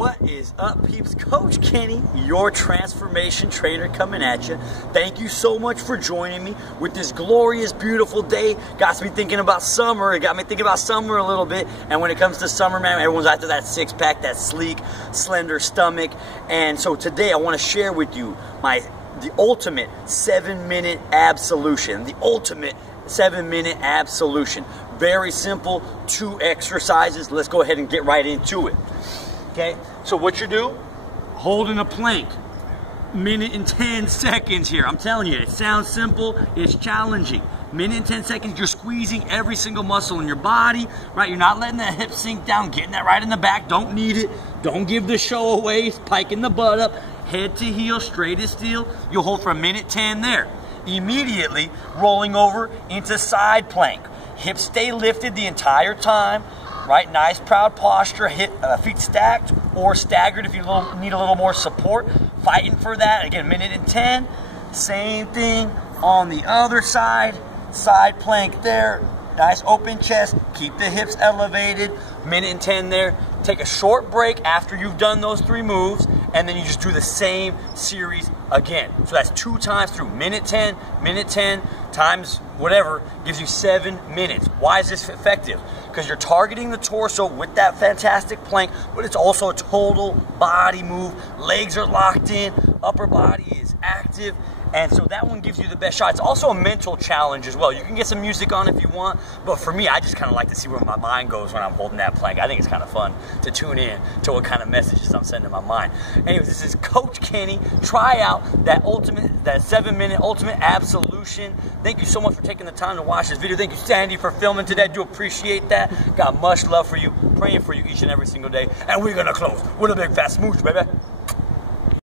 What is up, peeps? Coach Kenny, your transformation trainer, coming at you. Thank you so much for joining me with this glorious, beautiful day. Got me thinking about summer. It got me thinking about summer a little bit. And when it comes to summer, man, everyone's after that six-pack, that sleek, slender stomach. And so today I want to share with you the ultimate 7-minute ab solution. The ultimate 7-minute ab solution. Very simple, 2 exercises. Let's go ahead and get right into it. Okay, so what you do, holding a plank, minute and 10 seconds here. I'm telling you, it sounds simple, it's challenging. Minute and 10 seconds, you're squeezing every single muscle in your body, right? You're not letting that hip sink down, getting that right in the back. Don't need it. Don't give the show away. Piking the butt up, head to heel, straight as steel. You'll hold for a minute 10 there. Immediately rolling over into side plank. Hips stay lifted the entire time. Right, nice proud posture, feet stacked or staggered if you need a little more support. Fighting for that, again, minute and 10. Same thing on the other side. Side plank there, nice open chest, keep the hips elevated. Minute and 10 there. Take a short break after you've done those 3 moves, and then you just do the same series again. So that's 2 times through. Minute 10 times whatever gives you 7 minutes. Why is this effective? Because you're targeting the torso with that fantastic plank, but it's also a total body move. Legs are locked in, upper body is active, and so that one gives you the best shot. It's also a mental challenge as well. You can get some music on if you want, but for me, I just kind of like to see where my mind goes when I'm holding that plank. I think it's kind of fun to tune in to what kind of messages I'm sending my mind. Anyways, this is Coach Kenny. Try out that 7-minute ultimate ab solution. Thank you so much for taking the time to watch this video. Thank you, Sandy, for filming today. I do appreciate that. Got much love for you, praying for you each and every single day. And we're gonna close with a big fat smooch, baby.